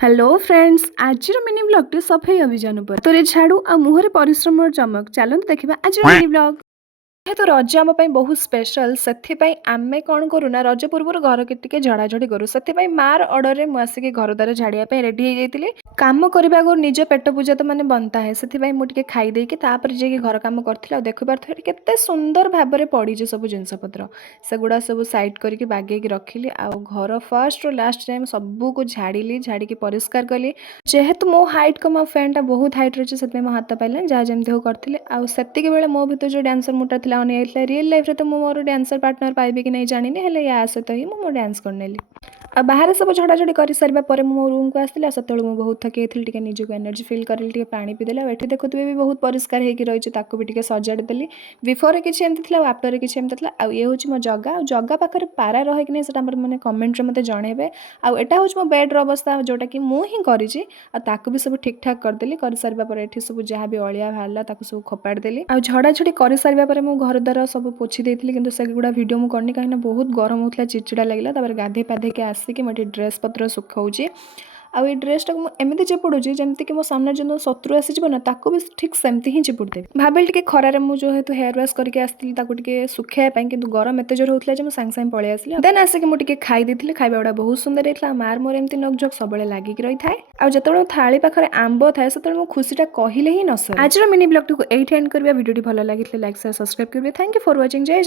Hello friends आज mini blog T सफाई अभियान पर तो झाड़ू आ मुहरे परिश्रम और चमक चलते देखा आज मिनी ब्लॉग जेहेतु रज आम बहुत स्पेशल से आम कौन करूना रज पूर्व घर के झड़ाझड़ी करूँ से मार अर्डर में आसिक घर द्वार झाड़िया रेडी हो जाती कम करने को निज पेट पूजा तो मैंने बनता है से मुझे खाईदे कि घर कम कर देख पारे के सुंदर भाव में पड़ी सब जिनपतर से गुड़ा सब सैड करके बागे रखिली आ घर फर्स्ट और लास्ट टाइम सबको झाड़ी झाड़ी परिष्कार कली जेहेतु मो हाइट को मो फैन बहुत हाइट रही है मो हाथ पाइल जहाँ जमी हो करते आती बेले मो भर जो डांसर मुटा था रियल लाइफ रे तो मोर डांसर पार्टनर पाइबे कि नहीं जानी हेल्ले या सहित ही मो डांस करनेली आ बाहर सब झड़ाझड़ी कर सारा पर मो रूम को आसती से बहुत थकी थी निजक एनर्जी फिल करी पानी पीदेली ये देखुए भी बहुत परिष्कार होगी रही भी सजाड़देली बिफोर किसी एमती आफ्टर किसी एमती ये हूँ मो जगह जगह पाखे पारा रहे कि नहीं मैंने कमेंट मत जनइबे आटा हूँ मो बेड्र अवस्था जोटा कि मुझे करी भी सब ठीक ठाक करदेली कर सारा पर ये सब जहाँ भी अलिया बाहर सब खोपाड़देली आ झड़ाझड़ी कर सारा पर मो घर द्वारा सब पोछी देती कि सेगुड़ा भिड मुझे करनी कहीं बहुत गरम होता चिड़चिड़ा लगे गाधे पाधे आसिक मुझे ड्रेस पत्र सुखाऊँगी आ ड्रेसटा एमती चिपुड़ी जमीक कि मो सामने जो शत्रु आसीज ना ताको भी ठीक सेमती ही चिपुड़ देवी भाविल टे खरारे मुझे हेयर वाश करके आसती सुखाई कि गरम एत जोर होता है सांगे सांगे पलि आसली देन आसिक मुझे खाई देती खाଇବା गुड़ा बहुत सुंदर होता मार मोर एमती नोकझोक सब लगिक रही है आते थाली पाखे आंब थाए से खुशी कहले ही न सर आज मिनी ब्लॉग टी एंड करवा वीडियो भल लगे लाइक शेयर सब्सक्राइब करेंगे थैंक यू फॉर वाचिंग जय जय।